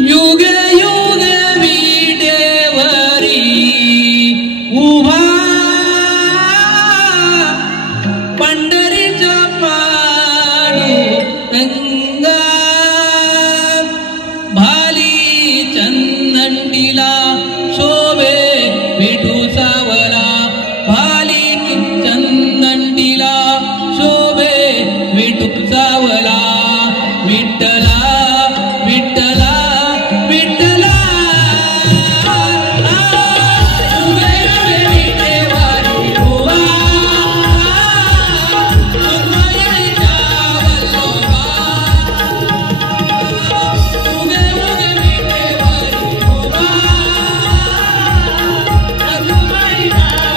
युगे युगे विटेवरी उभा पंढरीचा पांडुरंगा भाली चंदंडीला शोभे विठू सावला भाली चंदंडीला शोभे विठू सावला विठ्ठला विठ्ठला विठ्ठला उभे उभे विटेवारी उभा सुरमईचा वल्लोबा उभे उभे विटेवारी उभा सुरमईचा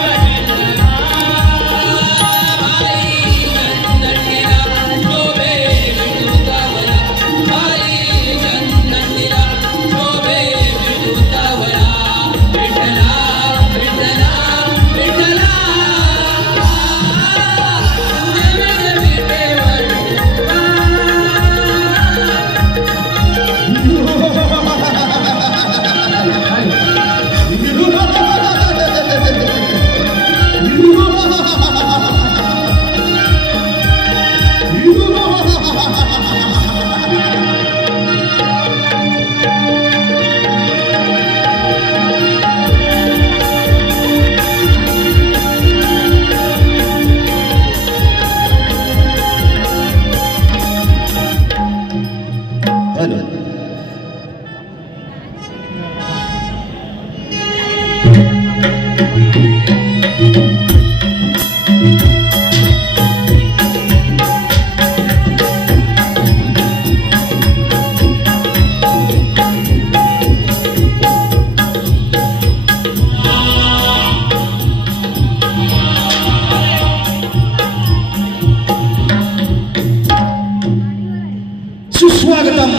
सुस्वागतम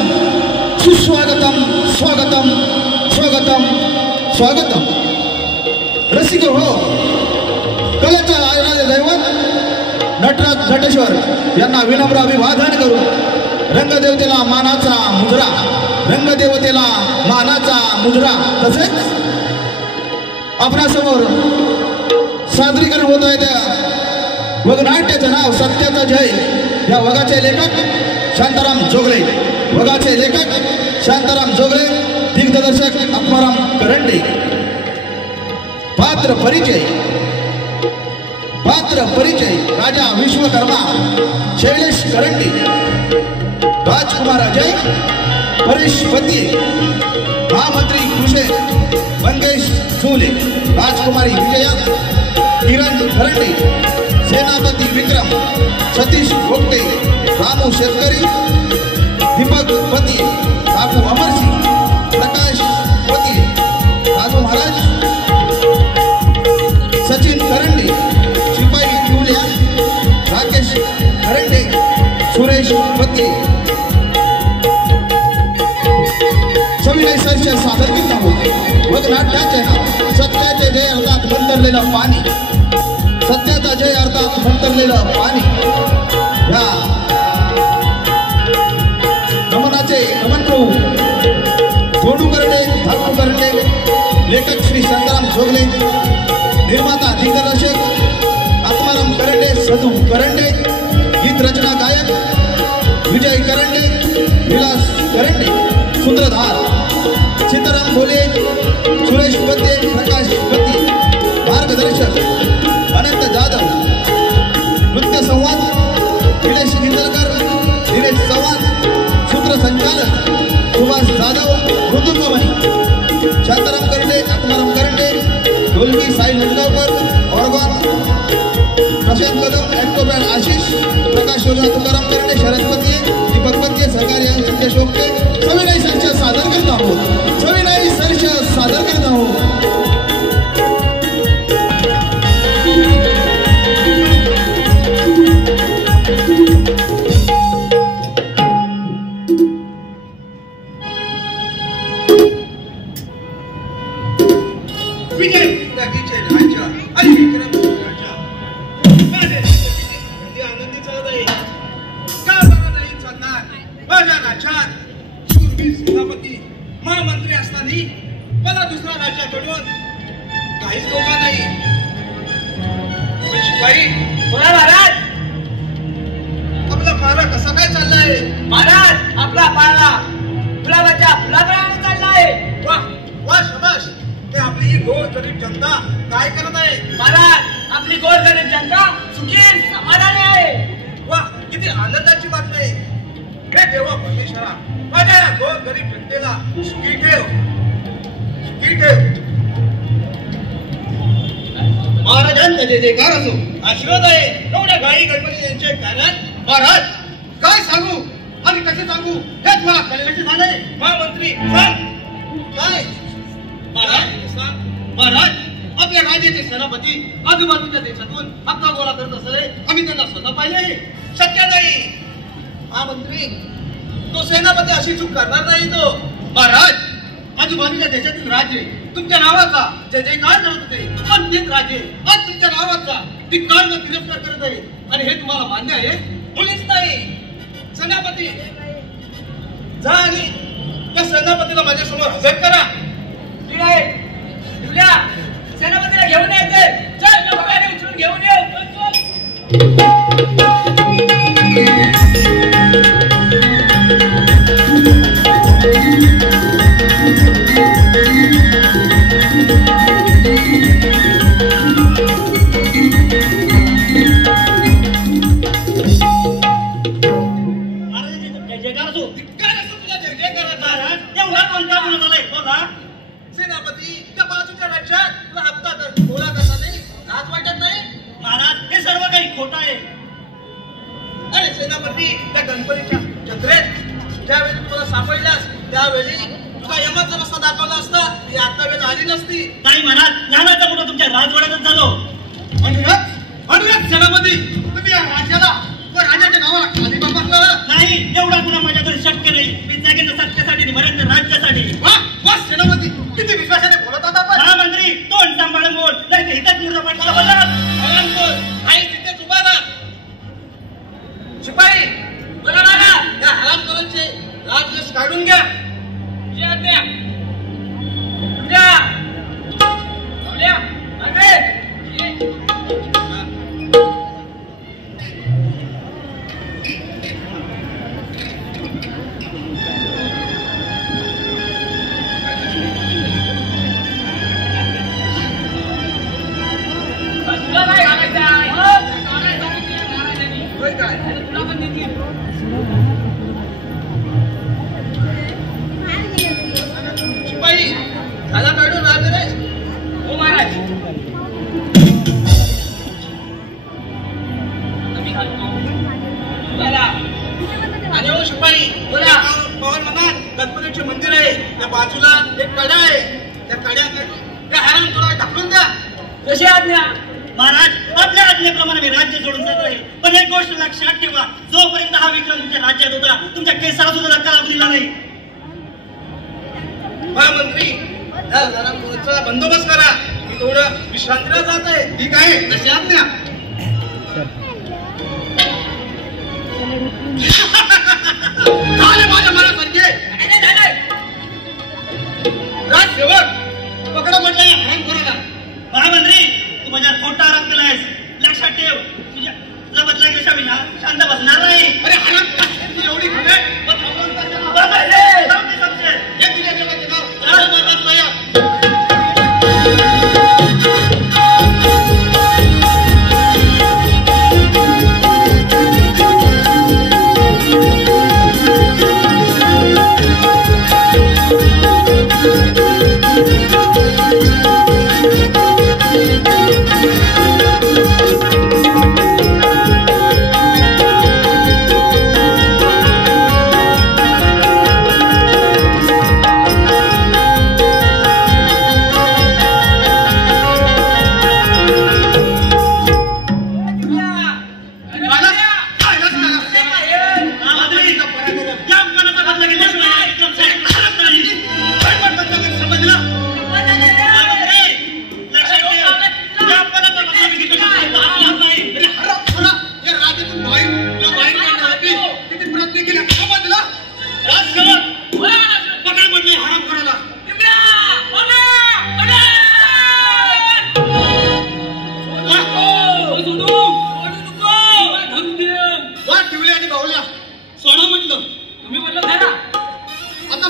सुस्वागतम स्वागतम स्वागतम स्वागतम रसिक हो कलेचा आराध्य दैवत नटराज नटेश्वर यांना विनम्र अभिवादन करून रंगदेवतेला मानाचा मुजरा रंगदेवतेला मानाचा मुजरा तसेच आपणासमोर सादरीकरण होत आहे त्या वगनाट्याचं नाव सत्याचा जय या वगाचे लेखक शांताराम जोगले वगाचे लेखक शांताराम जोगले दिग्दर्शक आत्माराम करंडे पात्र परिचय राजा विश्वकर्मा शैलेश करंडे राजकुमार अजय परेश पती महामंत्री कृषे मंगेश चोले राजकुमारी विजया किरण करंडे सेनापती विक्रम सतीश गोगटे रामू शेतकरी दीपक पती काकू अमरसिंह प्रकाश पती राजू महाराज सचिन करंडे शिपाई जुलिया राकेश करंडे सुरेश पती सविनय सरचे सादर करीत आहोत वगनाट्याचे नाव सत्याचे जय अर्थात मंतरलेलं पाणी सत्याचा जय अर्थात मंतरलेलं पाणी या नमनाचे नमन प्रभू गोडू करंडे धाकू करंडे लेखक श्री शांताराम जोगले निर्माता दिग्दर्शक आत्माराम करंडे सदू करंडे गीत रचना गायक विजय करंडे विलास करंडे सूत्रधार सीताराम भोले सुरेश पत्ते प्रकाश पत्ती मार्गदर्शक अनंत जाधव नृत्य संवाद निलेश इंदलकर दिनेश चव्हाण सूत्रसंचालक सुभाष जाधव मृदुंगमणी शांताराम करंडे आत्माराम करंडे ढोलकी साई नंदगावकर ऑर्गन प्रशांत कदम ॲक्टोबँड आशिष प्रकाश योजना तुकाराम करंडे शरद पत्ये दीपक पत्ये सहकारी संजय शोकटे सविनय संच सादर करीत आहोत सविनय संच सादर करीत आहोत विजय विजय राजा आणि विक्रम राजा आनंदी चालत आहे का बघा नाही चालणार माझ्या राज्यात शूरवीर सेनापती महामंत्री असताना मला दुसऱ्या राज्याकडून काहीच धोका नाही. पण शिपाई, बोला महाराज. आपला पारा कसा काय चाललाय? महाराज, आपला पाला गुलाबाच्या फुलाप्रमाणे चालला आहे. वा वा, शबाश. ते आपली ही गोर गरीब जनता काय करत आहे? महाराज, आपली गोरगरीब जनता सुखी समाधानी आहे. वा, किती आनंदाची बातमी आहे. हे देवा परमेश्वरा, माझ्या या गोर गरीब जनतेला सुखी ठेव, सुखी ठेव. महाराजांचा जय जयकार असो. आशीर्वाद आहे एवढ्या गाई गणपती यांचे कारण. महाराज, काय सांगू आणि कसे सांगू हे तुम्हाला कळल्याचे झाले. महामंत्री सांग काय? महाराज, महाराज, आपल्या राज्याचे सेनापती आजूबाजूच्या देशातून हप्ता गोळा करत असले आम्ही त्यांना स्वतः पाहिले. शक्य नाही. महामंत्री, तो सेनापती अशी चूक करणार नाही. तो महाराज, आजूबाजूच्या देशातील राज्य तुमच्या नावाचा जय जयकार करत होते, पण तेच राज्य आज तुमच्या नावाचा धिक्कार व तिरस्कार करत आहे. आणि हे तुम्हाला मान्य आहे? मुलीच नाही. सेनापती, जा आणि त्या सेनापतीला माझ्या समोर हजर करा. ठीक आहे. जुल्या, सेनापतीला घेऊन यायचंय. चल, लोकांनी उचलून घेऊन येऊ. चल, सेनापती, त्या बाजूच्या राज्यात हप्ता गोळा करताना लाज वाटत नाही? महाराज, हे सर्व काही खोटं आहे. अरे सेनापती, त्या गणपतीच्या जत्रेत ज्यावेळी तुला सापडल्यास त्यावेळी तुला यमाचा रस्ता दाखवला असता, ती आता वेळ आली नसती. नाही महाराज, लहानाचा मोठा तुमच्या राजवाड्यातच झालो. अनुराग, अनुराग सेनापती, तुम्ही या राज्याला व राजाच्या नावाला खाली बसलं. नाही, एवढा गुन्हा माझ्याकडे शक्य नाही. मी जागेन सत्तेसाठी मरेन राज्यासाठी. वा वा सेनापती, किती विश्वासाने बोलत आहात आपण. महामंत्री, तोंड सांभाळून बोल, नाही तर हिथंच मुर्दा पडला बोलला. आराम कर, आई तिथेच उभा राहा. शिपाई, बोला महाराज. या हरामखोरांचे राजवेश काढून घ्या. या द्या. द्या. द्या. अरे, ये. तुला काय घालायचं आहे? काय सांगितलं महाराजांनी? होय काय? अरे, तुला पण देतील. शिपाई, झाला काढून राजवेश. हो महाराज. आम्ही घालतो. चला. आणि हो शिपाई, बोला. पवन मनात गणपतीचे मंदिर आहे, त्या बाजूला एक कडा आहे. त्या कड्याकडे त्या हरामखोराला ढकलून द्या. कशी आज्ञा? महाराज, आपल्या आज्ञेप्रमाणे मी राज्य सोडून जात आहे. पण एक गोष्ट लक्षात ठेवा, जोपर्यंत हा विक्रम तुमच्या राज्यात होता, तुमच्या केसाला सुद्धा धक्का लागू दिला नाही. महामंत्री, या हरामखोराचा बंदोबस्त करा. मी थोडं विश्रांतीला जात आहे. ठीक आहे, तशी आज्ञा. झाले माझ्या मनासारखे. काय झालंय? राजसेवक, पकडा म्हटलं या हरामखोराला. महामंत्री, तू माझ्या खोटा आरोप केलायस. लक्षात ठेव, तुझा बदला घेऊन मी शांत बसणार नाही. अरे हराम, एवढी गुन्हे मग थांबवून का त्याला? बाबारे, जाऊ दे समजेल. हे तुझ्या देवाचे नाव राजमाता या.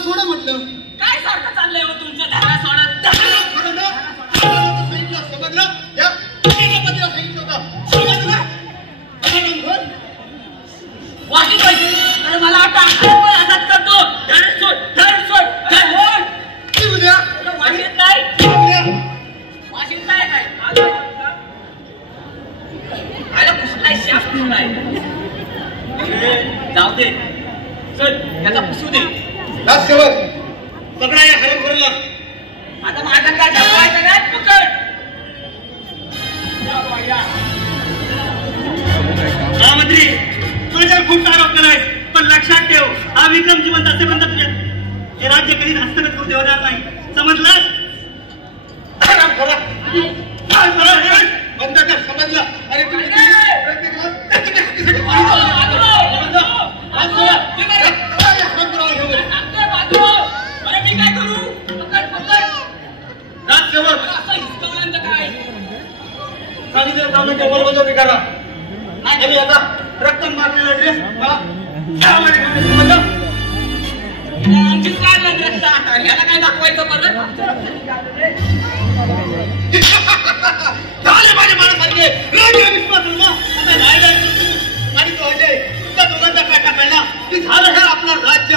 सोडा म्हटलं. काय सारखं चाललंय हो तुमचं धारा सोडत सांगितलं समजलं या पतीला सांगितलं होतं समजलं ना वाशी पाहिजे अरे मला हातात करतो धड सोड ती उद्या वाशीत नाही वाशीत नाही काय आयला पुसलाय शाप पुसलाय जाऊ दे चल त्याचा पुसू दे राजसेवक पकडा या हरमखोरला. आता माझा काय ढकलायचा नाही पकड हा मंत्री तुझ्यावर खूप आरोप करायच पण लक्षात ठेव हा विक्रम जिवंत असेपर्यंत तुझ्या हे राज्य कधी हस्तगत करू देणार नाही समजलास बंद कर समजलं. अरे तुम्ही प्रयत्न केला त्याच्या हक्कीसाठी मी काय करू पकड राजसेवक असं हिसकावल्यानंतर काय सांगितलं जाण्याच्या बरोबर करा नाही आता रक्त मारलेला ड्रेस मला समजलं. आमचीच काय लागत ह्याला काय दाखवायचं परत झाले माझे माणसांचे राजा विश्वास आता राहिला आणि तो अजय त्या दोघांचा काटा काढला की झालं हे आपलं राज्य.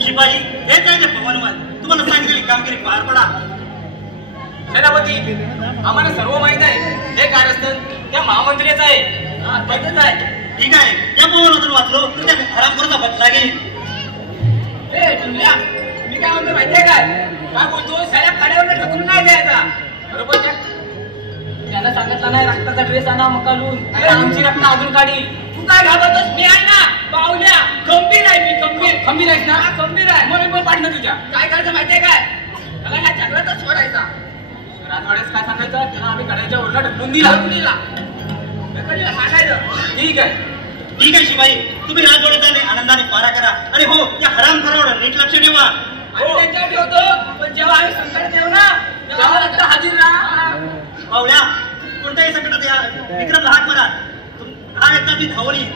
शिपाई हेच आहे पवनवन तुम्हाला सांगितलेली कामगिरी पार पडा. सेनापती आम्हाला सर्व माहित आहे हे कारस्थान त्या महामंत्र्याचं आहे त्याचंच आहे. ठीक आहे या पवनातून वाचलो तर त्या हरामखोराचा बदला घेईल. मी काय म्हणतो माहितीये काय बोलतो साऱ्या खाड्यावर ढकलून नाही द्यायचा बरोबर त्याला सांगितलं नाही रक्ताचा ड्रेस आणा मकालून आमची रक्त अजून काढी. तू काय घाबरतोस मी आहे ना पावल्या खंबीर आहे मी खंबीर आहेस ना खंबीर आहे मग मी पण पाडणं तुझ्या काय करायचं माहितीये काय त्याला ह्या जंगलातच सोडायचा राजवाड्यास काय सांगायचं त्याला आम्ही कड्याच्या ओरडा ढकलून दिला ठीक आहे शिवाई तुम्ही राजवाड्यात आले आनंदाने पारा करा. अरे हो त्या हरामखोरावर नीट लक्ष ठेवा. त्यांच्यावर ठेवतो पण जेव्हा आम्ही संकट येऊ ना तेव्हा रक्त हाजीर राहा. पावल्या कोणत्याही संकटात या विक्रमला हाक मारा हा एकदा मी धावून येईल.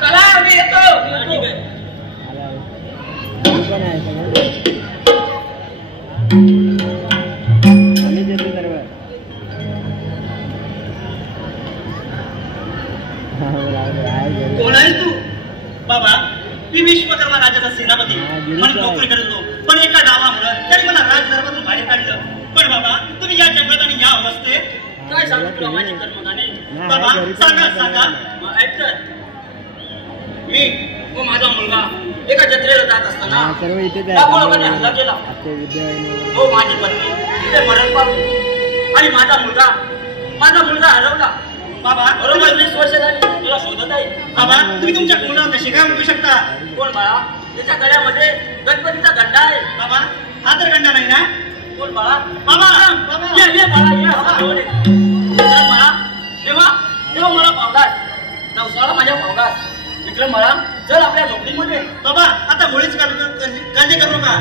चला आम्ही येतो. कोण आहे तू बाबा मी विश्वकर्मा राजाचा सेनापती म्हणून नोकरी करतो पण एका डावामुळे तरी मला राजदरबारातून बाहेर काढलं. पण बाबा तुम्ही या जंगलात आणि या अवस्थेत काय सांगू तुला माझी कर्मगाने बाबा सांगा ऐकत मी व माझा मुलगा एका जत्रेला जात असताना लोकांनी हल्ला केला. हो माझी पत्नी तिथे मरण पावली आणि माझा मुलगा हरवला. बाबा बरोबर 20 वर्ष झाली तुला शोधत आहे. बाबा तुम्ही तुमच्या मुलाला कशी काय म्हणू शकता. कोण बाळा त्याच्या गळ्यामध्ये गणपतीचा गंडा आहे. बाबा हा तर गंडा नाही ना. कोण बाळा बाबा ये बाळा तेव्हा मला पावलास नवसाळा माझ्या पावलास विक्रम बाळा चल आपल्या झोपडीमध्ये. बाबा आता मुळीच काळजी करू नका.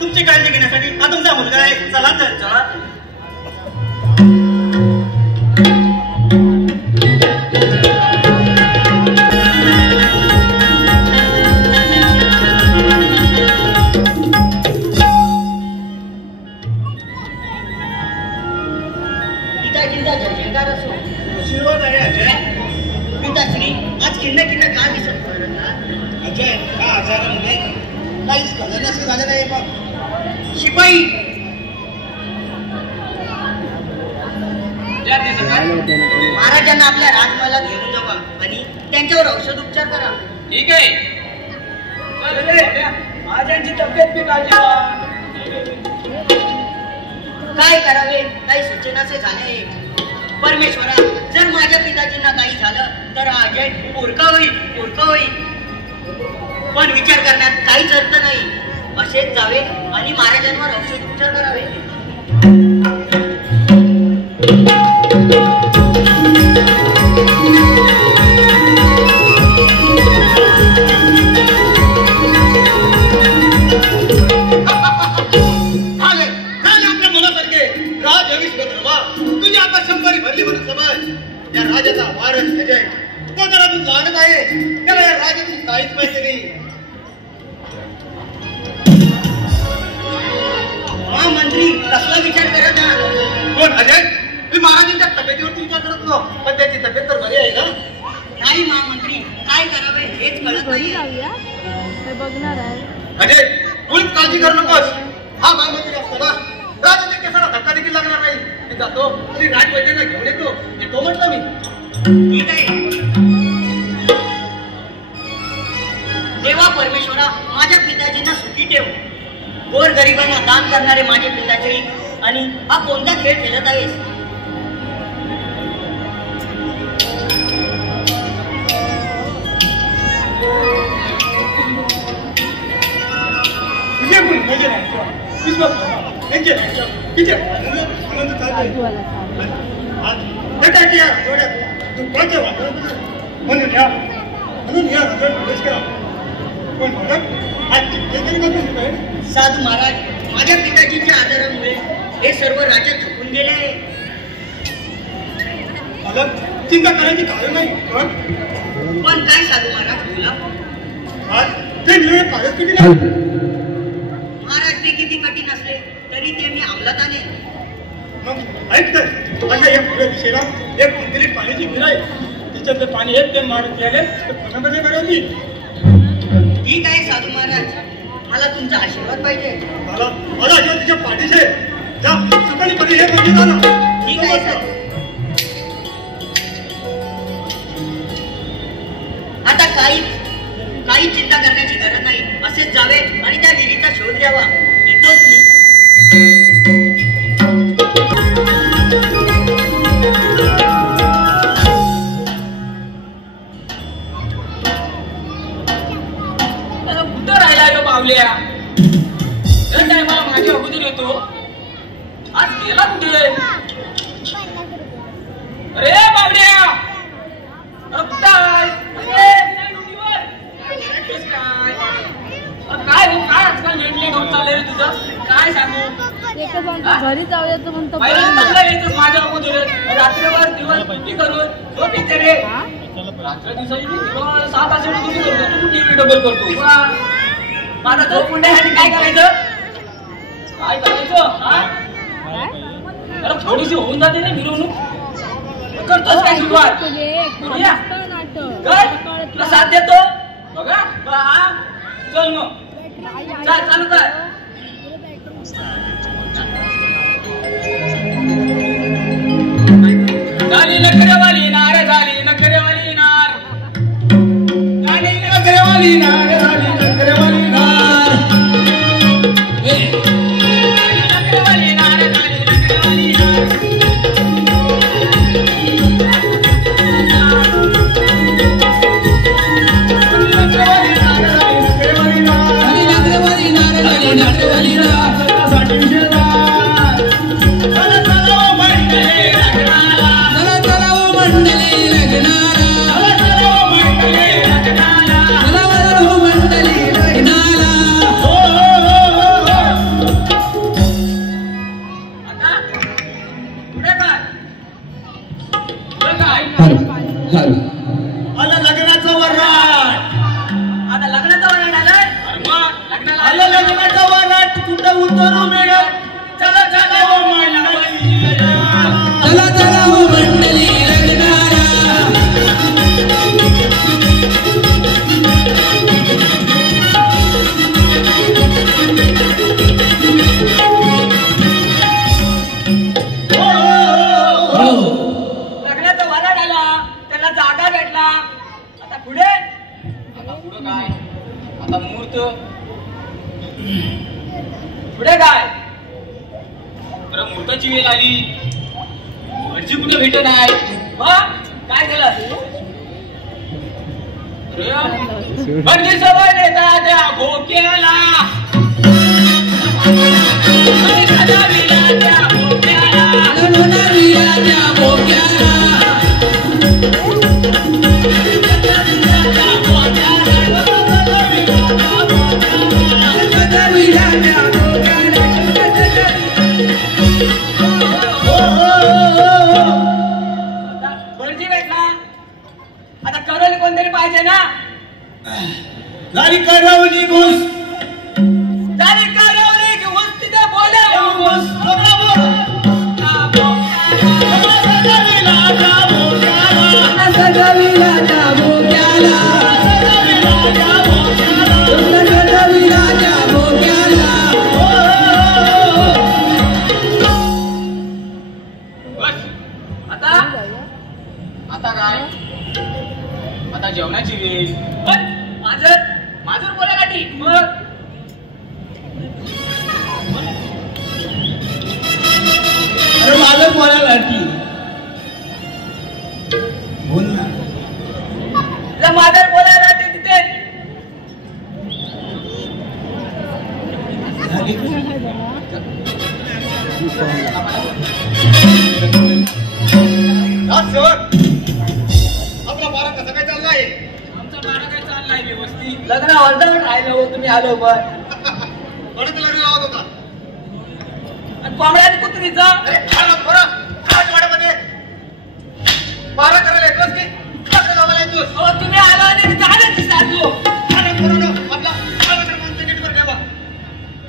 तुमची काळजी घेण्यासाठी हा तुमचा मुलगा आहे. चला तर चला. आज किन्ना का दिसत अजय का आजारामध्ये काहीच कळलं असं झालं नाही. बघ शिपाई महाराजांना आपल्या राजमहाला घेऊन जावा आणि त्यांच्यावर औषध उपचार करा. ठीक आहे महाराजांची तब्येत बी काळजी काय करावे काही सूचनाचे झाले. परमेश्वरा जर माझ्या पिताजींना काही झालं तर अजय पोरका होईल पण विचार करण्यात काहीच अर्थ नाही. असेच जावे आणि महाराजांवर औषध उपचार करावे. या राजाचा वारस अजय तो जरा तू जाणत आहे त्याला या राजाची काहीच माहिती नाही. हा मंत्री कसला विचार करत ना. कोण अजय? मी महाराजांच्या तब्येतीवरती विचार करत होतो पण त्याची तब्येत तर बरी आहे ना. नाही महामंत्री काय करावे हेच कळत नाही. बघणार आहे अजय तूच काळजी करू नकोस. हा महामंत्री असताना राजाच्या केसाला धक्का देखील लागणार नाही. मी जातो आणि राजवैद्यांना घेऊन येतो म्हटलं मी. ठीक आहे. देवा परमेश्वरा माझ्या पिताजींना सुखी ठेव. गोर गरिबांना दान करणारे माझे पिताजी आणि हा कोणता खेळ खेळत आहेस. साधू महाराज माझ्या पिताजींच्या आजारामुळे हे सर्व राज्य थकून गेले आहे. चिंता करायची कारण नाही. पण काय साधू महाराज बोला. महाराज ते किती कठीण असले तरी ते मी अंमलात आणले. मग ऐक तर अशा या पुढे दिशेला एक कोणतरी पाण्याची विहीर आहे. त्याच्यातले पाणी एक ते मारत गेले पाण्यामध्ये मिळवली. ठीक आहे साधू महाराज मला तुमचा आशीर्वाद पाहिजे. मला तिच्या पाठीशी जा सकाळी कधी हे म्हणजे झालं. ठीक आहे सर. आता काही चिंता करण्याची गरज नाही. असेच जावे आणि त्या विहिरीचा शोध घ्यावा. येतोच मी. कुठं राहिला यो बावल्या. टायमाला माझ्या अगोदर येतो. आज गेला कुठे. अरे बावल्या काय हो काय आजकाल लेट होत चाललंय तुझं. काय सांगू घरी जाऊया तर म्हणतो माझ्या अगोदर रात्रभर दिवस भरती करून झोप येते रे. रात्र दिवसाची दिवस 7 तास तुम्ही करतो. तू टीव्ही डबल करतो. माझा झोप उंड्यासाठी काय करायचं. काय करायचं हा अरे थोडीशी होऊन जाते ना मिरवणूक. करतोस काय सुरुवात करूया. तुला साथ देतो बघा. चल मग चल चालू कर. झाली नखरेवाली नार झाली नखरेवाली नार झाली नखरेवाली नार झाली नखरेवाली नार झाली नखरेवाली नार झाली नखरेवाली नार. लग्नाचं वराट. आता लग्नाचा वराड आलाय. आलं लग्नाचं वराट कुठं उतरू मिळत. चला चला हो मंडळी चला चला हो मंडळी लग्नाला. लग्नाचा वराड आला त्याला जागा भेटला. आता पुढे काय आता मुहूर्त पुढे काय बरं मुहूर्ताची वेळ आली. भटजी कुठे भेटत नाही. काय केलं भटजी सवय देता त्या भोक्याला त्या भोक्याला लग्न अर्धवट राहिलं हो तुम्ही आलो पण लग्न लावत होता कोंबड्या आणि कुत्रीचा बारा करायला येतोस की गावाला येतोस तुम्ही आलो आणि झालं दिसतो आपला नीटवर ठेवा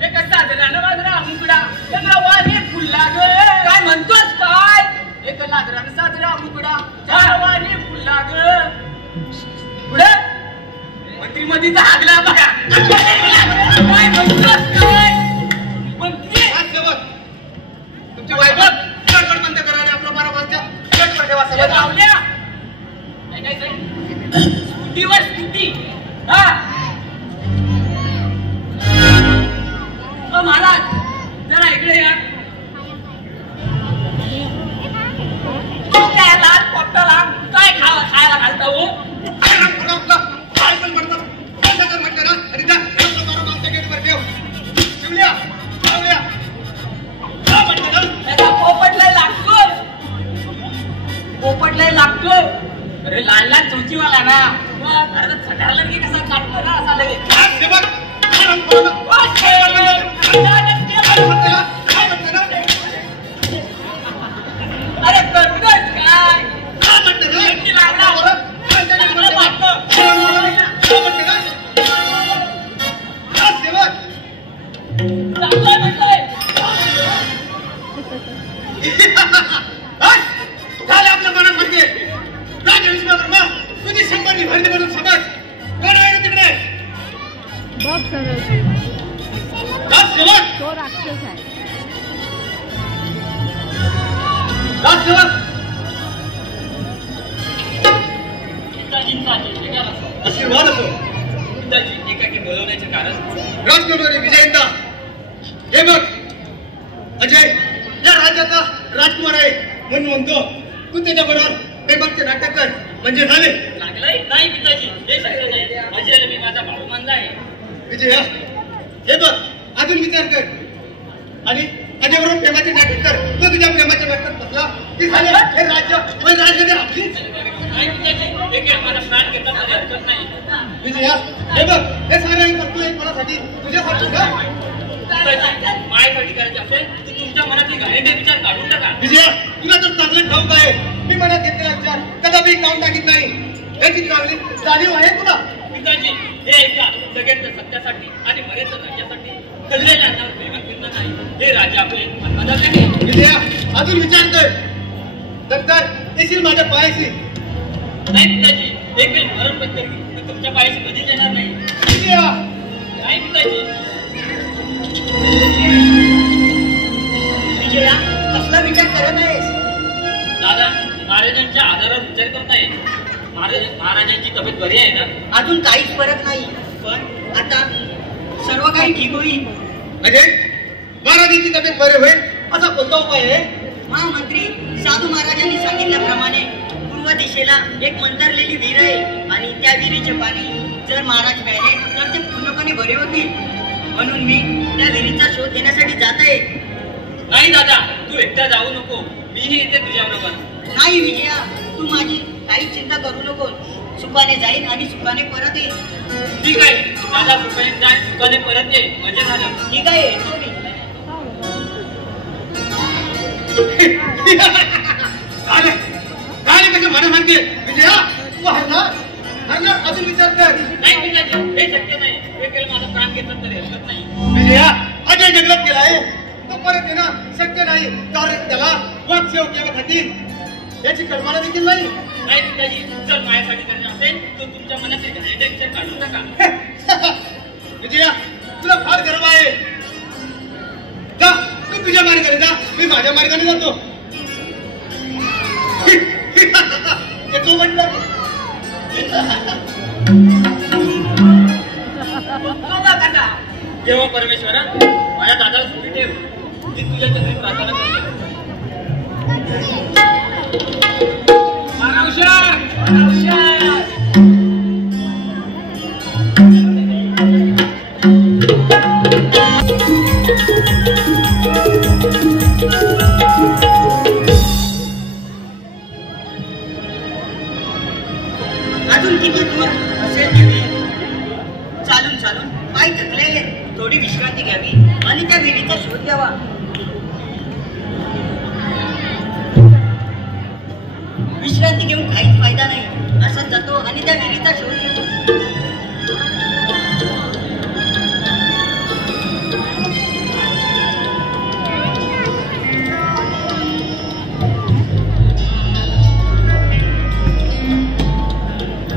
हे कसं झालं माझा मुकडा त्यांना वाणी फुलला ग काय म्हणतोस काय एक लाजरा साजरा मुकडा वाणी फुलला ग पुढे मंत्री मध्ये लागला बघा काय म्हणतोस काय मंत्री तुमची वायबत गडबड बंद करा आणि आपला बारा वाजता गडबड ठेवा सगळं लावल्या काय स्कूटीवर स्कूटी हा महाराज जरा इकडे या काय लाल पोटाला काय खायला घालता हो काय पण म्हणतात म्हटलं ना आणि त्या बारा वाजता गेटवर ठेव शिवल्या लावल्या त्याचा पोपटलाय लागतोय अरे लहान लहान चोचीवाला ना अरे सटारला की कसा काटतो ना असा लगेच अरे करतोय काय आपल्या मनात म्हणते तुझी शंभरनी भरती म्हणून समज कोण आहे तिकडे बघ तो राक्षस आहे आशीर्वाद असो एकाकी बोलवण्याचे कारण राजकुमारी विजयंता हे बघ अजय या राज्याचा राजकुमार आहे म्हणून म्हणतो तू त्याच्या बरोबर प्रेमाचे नाटक कर म्हणजे झाले लागलंय नाही पिताजी हे सगळं नाही अजयला मी माझा भाऊ मानला आहे विजया हे बघ अजून विचार कर आणि अजय बरोबर प्रेमाचे नाटक कर तो तुझ्या प्रेमाच्या नाटकात बसला की झाले हे राज्य राजधानी आपलीच नाही पिताजी एक मला प्राण घेता मला हरकत नाही विजया हे बघ हे सारे करतोय कोणासाठी तुझ्यासाठी ना मायासाठी करायचे असेल तर तुमच्या मनातले घाणेरडे विचार काढून टाका विजया तुला तर चांगलं ठाऊक आहे मी मनात घेतलेला विचार कदापि काम टाकीत नाही याची चांगली जाणीव आहे तुला पिताजी हे ऐका जगेतल्या सत्यासाठी आणि मरेच्या राज्यासाठी कधलेल्या अंगावर प्रेमात फिरणं नाही हे राजा आपले बदलले नाही विजया अजून विचार कर नंतर येशील माझ्या पायाशी नाही पिताजी एक वेळ मरण पत्करली तर तुमच्या पायाशी कधीच येणार नाही विजया नाही पिताजी विजया कसला विचार करत आहेस दादा महाराजांच्या आधारावर विचार करताय महाराजांची तब्येत बरी आहे ना अजून काहीच फरक नाही पण आता सर्व काही ठीक होईल अजय महाराजांची तब्येत बरे होईल असा कोणता उपाय आहे महामंत्री साधू महाराजांनी सांगितल्याप्रमाणे पूर्व दिशेला एक मंतरलेली विहीर आहे आणि त्या विहिरीचे पाणी जर महाराज प्यायले तर ते पूर्णपणे बरे होतील म्हणून मी त्या विहिरीचा शोध घेण्यासाठी जात आहे नाही दादा, तू एकटा जाऊ नको, मीही येते तुझ्या बरोबर. नाही विजया, तू माझी काही चिंता करू नको. सुखाने जाईन आणि सुखाने परत येईन. ठीक आहे दादा, सुखाने जाय, सुखाने परत ये, म्हणजे झालं. ठीक आहे, येतो मी. काय कसं मला म्हणते विजया, तू हरणार अजून विचार कर. नाही पिताजी, हे शक्य नाही. हे केलं माझा प्राण घेतलं तरी हरकत नाही. विजया, अजय जंगलात गेलाय, तो परत येणं शक्य नाही. कारण त्याला वाद सेव केला खातील याची कल्पना देखील नाही. नाही पिताजी, जर माझ्यासाठी करणे असेल तर तुमच्या मनात एक घाणेरडा विचार काढून टाका. विजया, तुला फार गर्व आहे. जा, तू तुझ्या मार्गाने जा, मी माझ्या मार्गाने जातो. येतो म्हटलं. जेव्हा परमेश्वरा माझ्या दादाला सुखी ठेव, मी तुझ्या चरणी प्रार्थना करतो. अजून किती दूर असेल देवी? चालून चालून पाय थकलेले, थोडी विश्रांती घ्यावी आणि त्या विहिरीचा शोध घ्यावा. विश्रांती घेऊन काहीच फायदा नाही. असाच जातो आणि त्या विहिरीचा शोध घेतो.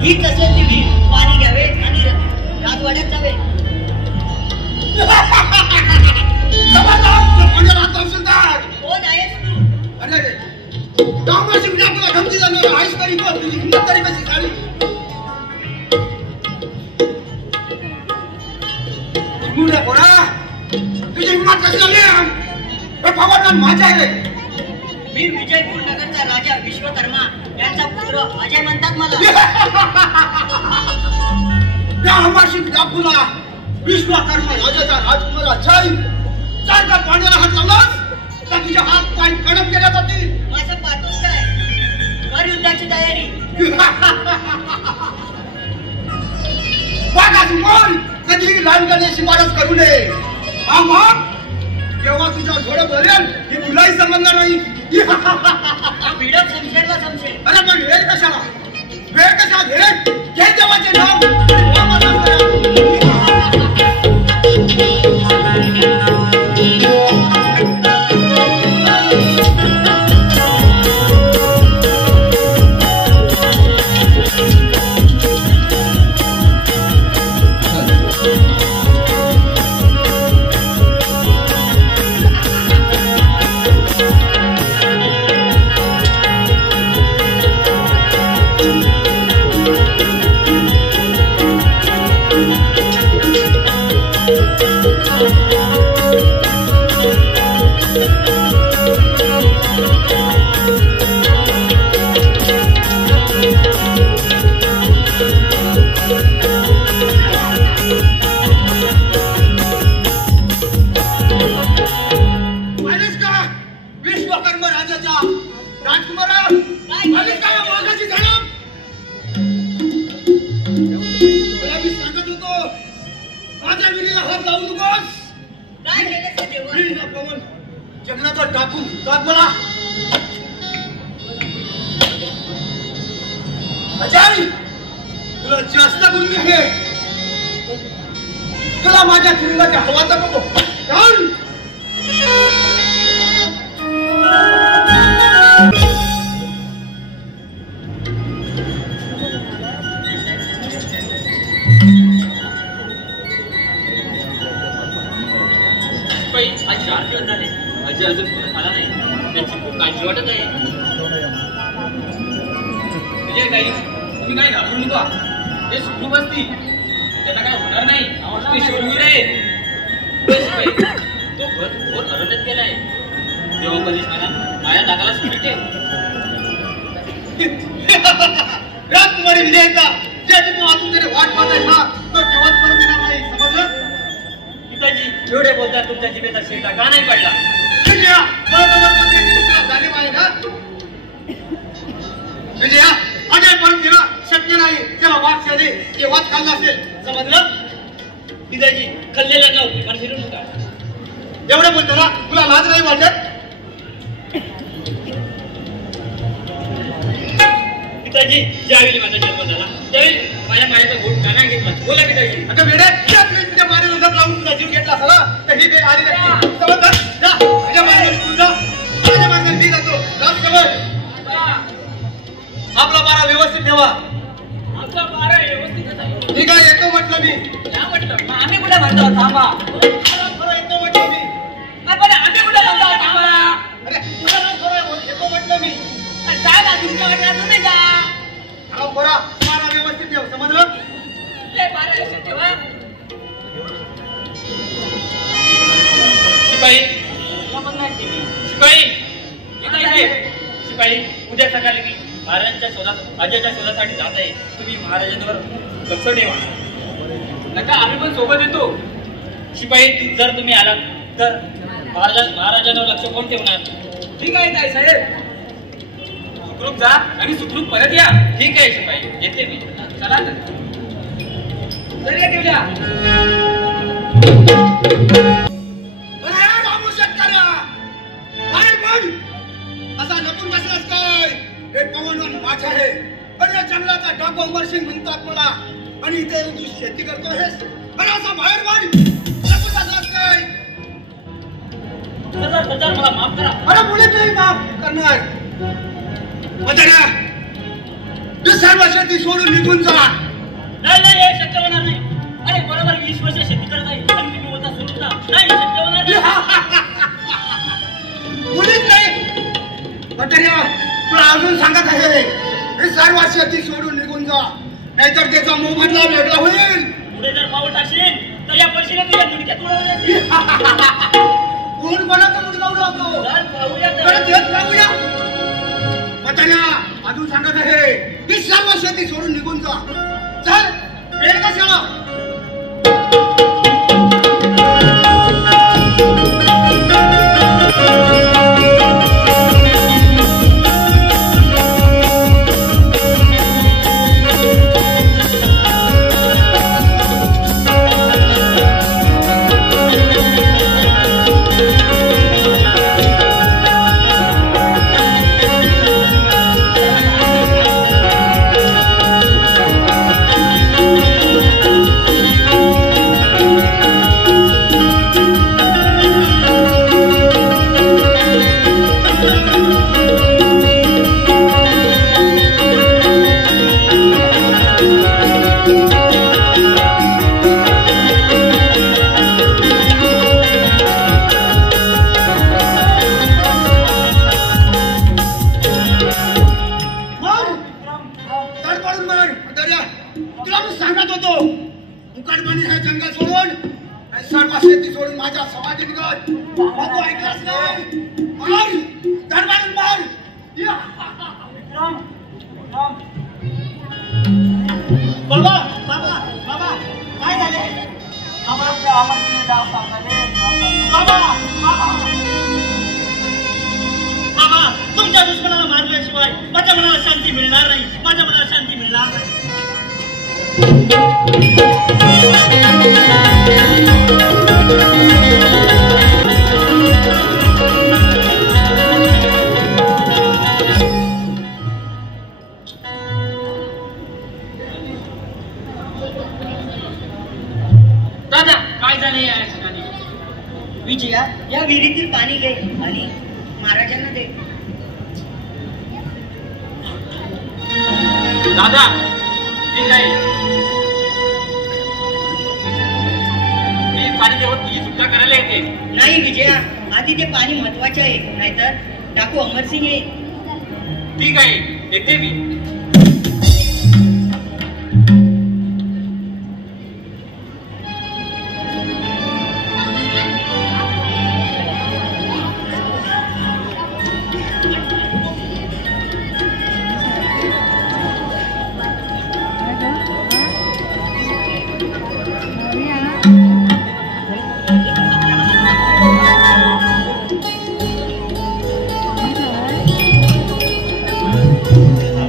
हीच असेल ती विहीर. पाणी घ्यावे आणि राजवाड्यात जावे. कोण आहेस तू? अरे डांबाची विजया, तुला धमकी जाणार आहेस तरी पण तुझी हिंमत तरी कशी झाली? मुळे पोरा, तुझी हिंमत कशी झाली? हे भगवान माझ्या आहे. मी विजयपूर नगरचा राजा विश्वकर्मा यांचा पुत्र अजय म्हणतात मला. त्या अंबाशी डाकूला विश्वकर्मा राजाचा राजकुमार अजय, जर का पाण्याला हात लावलास तर तुझ्या हात पाय कडक केल्या जातील. माझं पाहतोस काय? कर युद्धाची तयारी. वाघाची मन कधी लहानपणी शिफारस करू नये. हा मग जेव्हा तुझ्या घोडं भरेल हे तुलाही समजणार नाही. भिडत संशयला संशय. अरे पण वेळ कशाला? वेळ कशा घे देवाचे नाव. विश्वकर्मा राजाचा राजकुमार काय वाघाची धडक. तुला मी सांगत होतो माझ्या विहिरीला हात लावू नकोस. काय केलं ते देवा? विहिरीला पवन जंगलाचा टाकून जात मला. अजय, तुला जास्त बोलली आहे. तुला माझ्या तुरुंगाच्या हवाचा नको. आज 4 दिवस झाले, अजय अजून परत आला नाही. त्याची खूप काळजी वाटत आहे. विजय ताई, तुम्ही काय घाबरू नका. ते सुखरूप असतील, त्यांना काय होणार नाही. ते शूरवीर आहेत. तो घोर अरण्यात गेलाय. तेव्हा परमेश्वरा माझ्या दादाला सुखी ठेव. राजकुमारी विजयता, ज्याची तू अजून तरी वाट पाहताय ना, तो केव्हाच परत येणार नाही. समजलं? पिताजी, एवढे बोलता तुमच्या जिभेचा शिरला का नाही पडला? विजया जाणीव आहे ना विजया अजय पण तिला शक्य नाही त्याला वाच दे ते वाच खाल्ला असेल समजलं पिताजी खाल्लेला न पण फिरू नका एवढं बोलतो ना तुला लाज नाही वाटत पिताजी ज्यावेळी माझा जन्म झाला त्यावेळी माझ्या मायाचा घोट काना घेतला बोला पिताजी आता वेड्या तुझ्या मारी नजर लावून तुझा जीव घेतला सगळा तर ही वेळ आली नसती समजलं जा माझ्या मारी तुझा माझ्या मार्गाने मी जातो राज कमल आपला पारा व्यवस्थित ठेवा आपला बारा व्यवस्थितच आहे मी काय येतो म्हटलं मी या म्हटलं मग आम्ही कुठे म्हणतो थांबा खरं येतो म्हटलं मी नाही पण आम्ही कुठे म्हणतो थांबा अरे तुला ना खरं येतो म्हटलं मी जा ना तुमच्या वाटेला तुम्ही जा हा बरा पारा व्यवस्थित ठेव समजलं लय बारा व्यवस्थित ठेवा शिपाई पण नाही ठेवी. शिपाई इथे शिपाई उद्या सकाळी मी महाराजांच्या शोधात अजयच्या शोधासाठी जात आहे तुम्ही महाराजांवर लक्ष ठेवा नका आम्ही पण सोबत येतो शिपाई जर तुम्ही आलात तर महाराजांवर लक्ष कोण ठेवणार ठीक आहे ताई साहेब सुखरूप जा आणि सुखरूप परत या ठीक आहे शिपाई येते मी चला तर जर या ठेवल्या अरे बाबू शेतकऱ्या बाहेर पड असा लपून बसलास काय हे पवनवन माझ आहे आणि या जंगलाचा डाकू अमरसिंग म्हणतात मला आणि इथे येऊन तू शेती करतोयस अरे असा बाहेर पड लपून बसलास काय सरदार मला माफ करा अरे मुळे नाही माफ करणार मधल्या तू सर्व शेती सोडून निघून जा नाही हे शक्य होणार नाही अरे बरोबर 20 वर्ष शेती करत आहे आणि तुम्ही बोलता सोडून जा नाही शक्य होणार नाही मुलीच नाही मधल्या तुला अजून सांगत आहे हे सर्व शेती सोडून निघून जा नाहीतर त्याचा मोबदला वेगळा होईल पुढे जर पाऊल टाकशील तर या पैशाने तुझ्या मुडक्यात उडवलं कोण कोणाचा मुलगा उडवतो तेच पाहूया मधल्या अजून सांगत आहे ही सर्व शेती सोडून निघून जा चल वेळ कशाला तुमच्या दुश्मनाला मारल्याशिवाय माझ्या मनाला शांती मिळणार नाही माझ्या मनाला शांती मिळणार नाही दादा काय झाले या ठिकाणी विजया या विहिरीतील पाणी घे आणि महाराजांना दे दादा ठीक आहे मी पाणी देऊन तुझी सुटका करायला येते नाही विजया आधी ते पाणी महत्वाचे आहे नाहीतर डाकू अमरसिंग येईल ठीक आहे येते मी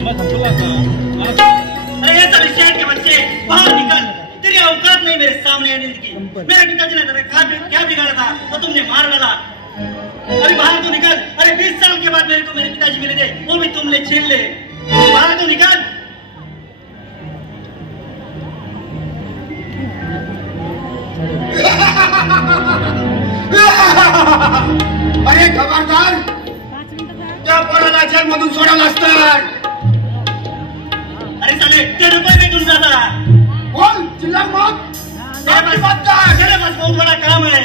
अरे ये सारे शहर के बच्चे बाहर निकल, तेरी औकात नहीं मेरे सामने आने की। मेरे पिताजी ने तेरा क्या बिगाड़ा था तो तुमने मार डाला। अरे बाहर तो निकल। अरे 20 साल के बाद मेरे को मेरे पिताजी मिले थे, वो भी तुमने छीन ले। बाहर तो निकल। अरे खबरदार, त्या पोराला जेलमधून सोडायला असतात। अरे साले तेरे कोई भी दूसरा था। बोल, चिल्ला मत। मेरे पास बहुत बड़ा काम है।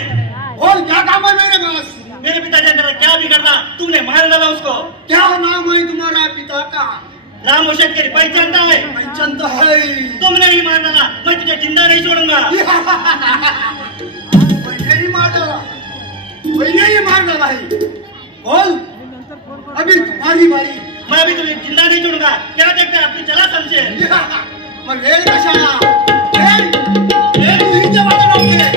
बोल, क्या काम है मेरे पास? मेरे पिताजी ने तेरा क्या बिगाड़ा, तुमने मार डाला उसको। क्या नाम है तुम्हारा पिता का? राम होशेट के पहचानता है? पहचानता है। तुमने ही मार डाला, मैं तुझे जिंदा नहीं छोड़ूंगा। मैंने ही मार डाला, मैंने ही मार डाला है। बोल, अभी तुम्हारी बारी। मैं अभी तुझे जिंदा नहीं छोड़ूंगा। क्या देखते हैं अपनी चला समझे। मग वेळ कशाला? वेळ तुझीच्या वाटेला होते।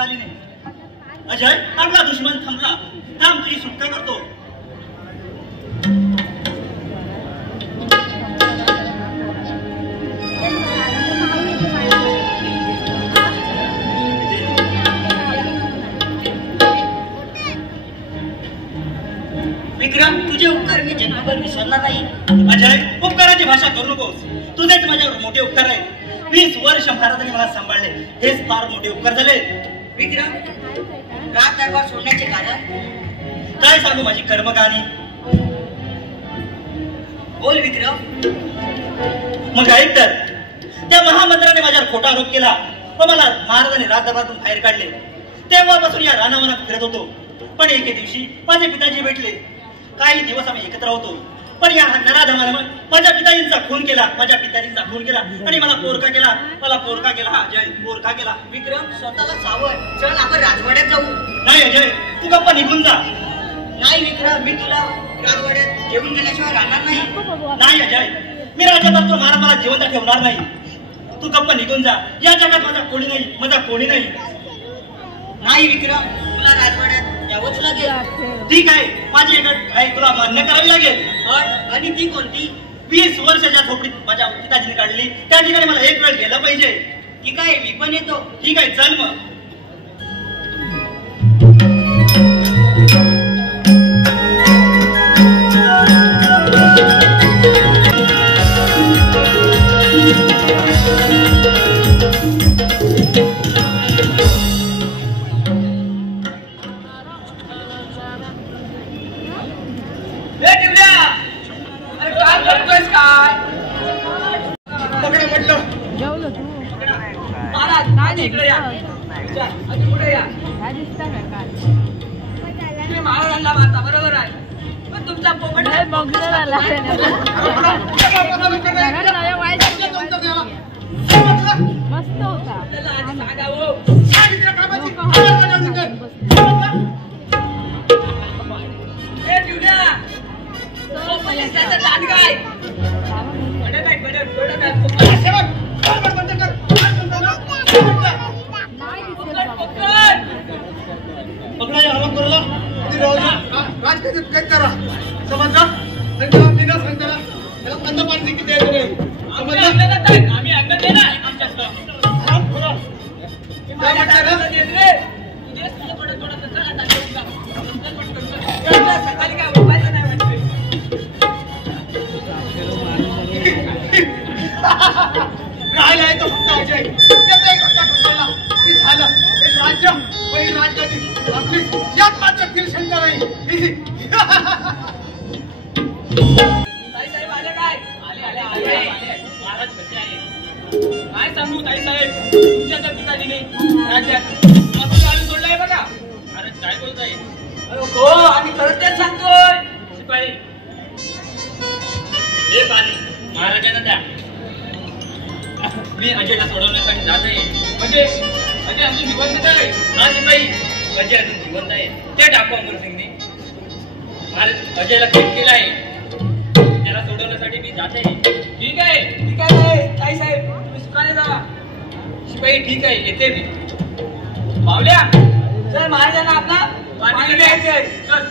आणि अजय आपला दुश्मन थांबला, थांब तुझी सुटका करतो। विक्रम, तुझे उपकार मी जन्मभर विसरणार नाही। अजय, उपकाराची भाषा करू नकोस, तुझेच माझ्यावर मोठे उपकार आहेत। 20 वर्ष महाराजांनी मला सांभाळले, हेच फार मोठे उपकार झाले। विक्रम, राज दरबार सोडण्याचे कारण काय सांगू माझी कर्म कहाणी। बोल विक्रम। मग ऐक तर, त्या महामंत्र्याने माझ्यावर खोटा आरोप केला व मला महाराजांनी राज दरबारातून बाहेर काढले। तेव्हापासून या रानावनात फिरत होतो, पण एके दिवशी माझे पिताजी भेटले। काही दिवस आम्ही एकत्र होतो, पण या नराधमाने माझ्या पिताजींचा खून केला, माझ्या पिताजींचा खून केला आणि मला पोरका केला, मला पोरका केला। अजय, पोरका केला। विक्रम, स्वतःला सावध, चल आपण राजवाड्यात जाऊ। नाही अजय, तू गप्पा निघून जा। नाही विक्रम, मी तुला राजवाड्यात जेवून गेल्याशिवाय राहणार नाही। नाही अजय, मी राज्यात तो महाराज मला जिवंत ठेवणार नाही। तू गप्पा निघून जा, या जगात माझा कोणी नाही, माझा कोणी नाही। नाही विक्रम, तुला राजवाड्यात यावंच लागेल। ठीक आहे, माझी एक अट आहे, तुला मान्य करावी लागेल। आणि ती कोणती? 20 वर्षाच्या झोपडीत माझ्या पिताजीने काढली, त्या ठिकाणी मला एक वेळ गेलं पाहिजे। ठीक आहे, मी पण येतो। ठीक आहे, चल मग। महाराजांना मारता, बरोबर आहे, पण तुमचा पोपट मस्त होता। राजकीय काय करा समजला? बिना सांगताना त्याला कंद पाणी किती आहे आम्ही अंग देणार सकाळी काय उपायचं नाही वाटत। काय सांगू ताई साहेब, तुमच्या त्या पिताजीने राज्यात मस्त चालू सोडलाय बघा. अरे काय बोलताय? अरे हो, आम्ही खरंच तेच सांगतोय. शिपाई हे पाणी महाराजांना द्या. मी अजयला सोडवण्यासाठी जात आहे. म्हणजे अजय आमची जिवंत आहे. हा शिपाई, अजय अजून जिवंत आहे. ते टाकू अमरसिंगने. महाराज अजयला खेळ केला आहे, त्याला सोडवण्यासाठी मी जात आहे. ठीक आहे, ठीक आहे ताई साहेब, तुम्ही सुखाने जा. शिपाई ठीक आहे, येते मी. पावल्या, चल महाराजांना आपला पाणी द्यायचंय. चल.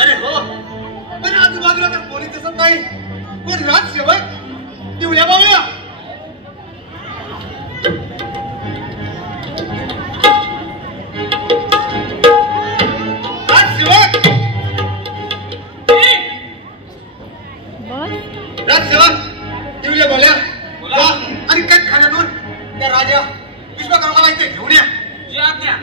अरे हो, पण आजूबाजूला तर कोणी दिसत नाही. पण राजसेवक दिवल्या बावल्या. राजसेवक दिवल्या बावल्या, आणि काही खाण्यातून त्या राजा विश्वकर्माला इथे घेऊन या. जी आज्ञा.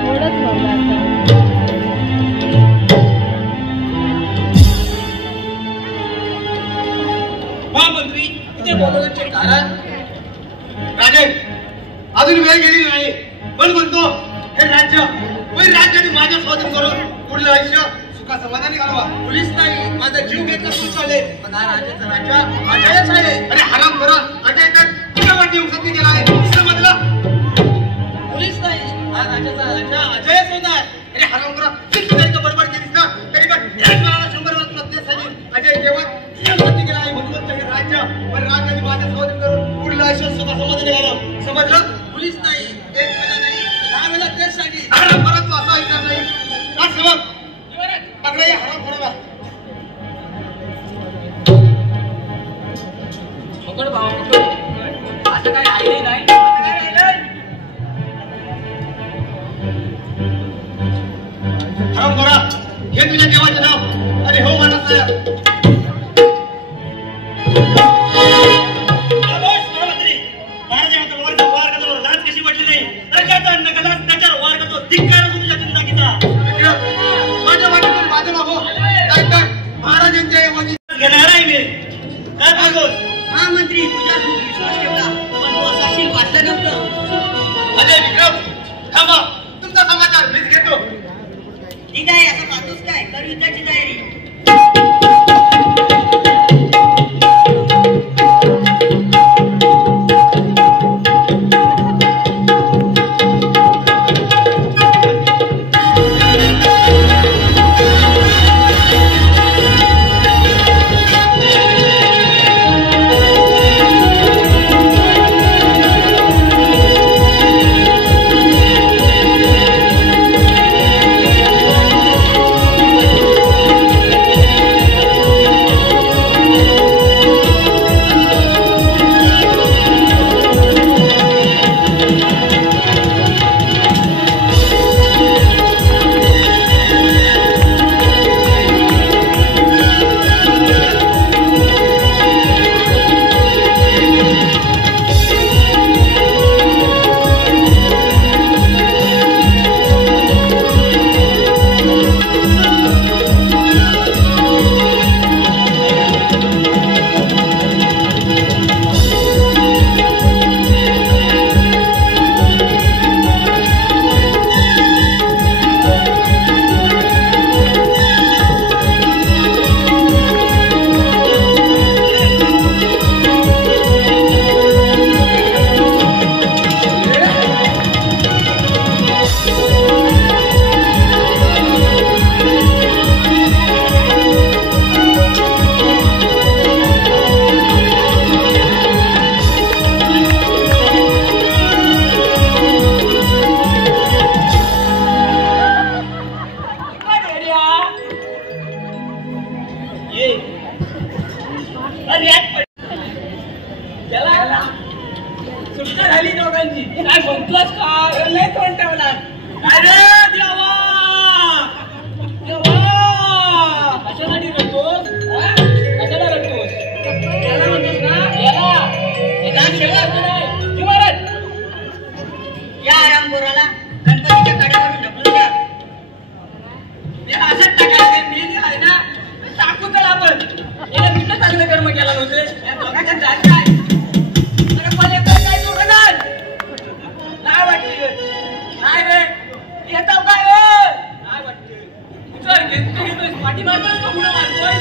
थोडंच बोलला महामंत्री इथे बोलवण्याचे कारण. राजन, अजून वेळ गेली नाही, पण म्हणतो हे राज्य राज्याने माझ्या स्वाधीन करून पुढलं आयुष्य सुखा समाधानी घालवा. पोलीस नाही, माझा जीव घेतला तू चालेल, पण हा राज्याचा राजा अजयच आहे. अरे हराम करा, अजय तर तुझ्या वाटी सत्य केला आहे, समजलं? पोलीस नाही, हा राज्याचा राजा अजयच होणार. अरे हराम करा, किती जरी तो बडबड केलीस ना तरी पण 100 वाजता ते सांगेल अजय केवळ सत्य केला आहे म्हणून हे राज्य पण राज्याने माझ्या स्वाधीन करून पुढलं आयुष्य सुखा समाधानी घालव. समजलं? पोलीस नाही, एक वेळा नाही 10 वेळा तेच सांगेल. हराम करा, तू असा ऐकणार नाही. का समज पकडा या हराम करायला. पकड बाबा, पकड. असं काय राहिलंय नाही. काय राहिलंय? हराम करा, हे तुझ्या देवाचे नाव. अरे हो मानस लाच कशी म्हटली नाही. त्याच्यावर वार करतो धिक्कार तुझ्या जिंदगीचा. माझ्या वाटेतून माझं नाव हो. काय महाराजांच्या ऐवजी घेणार आहे मी. काय बोलतोस? हा मंत्री, तुझ्यावर खूप विश्वास ठेवला, पण तू असं असेल वाटलं नव्हतं. अजय विक्रम, थांबा, तुमचा समाचार मीच घेतो. ठीक आहे, आता पाहतोस काय, कर युद्धाची तयारी. त्याला सुटका झाली दोघांची. काय बोलतोस काय? लय तोंड ठेवला. अरे देवा देवा, कशासाठी रडतोस? कशाला रडतोस? याला म्हणतोस ना? याला शेवट नाही जीवारत. या आरामखोराला गणपतीच्या कड्यावरून ढकलून द्या. याला असंच टाकायचं. मी आहे ना, टाकू तर आपण. याला कुठलं चांगलं कर्म केला नव्हते. या दोघांच्या जात काय अरे पलीकडे काय जोडणार नाही वाटते. नाही रे येतो काय हो नाही वाटते. विचार घेतोय पाठी मारतोय का पुढे मारतोय?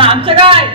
आमचं काय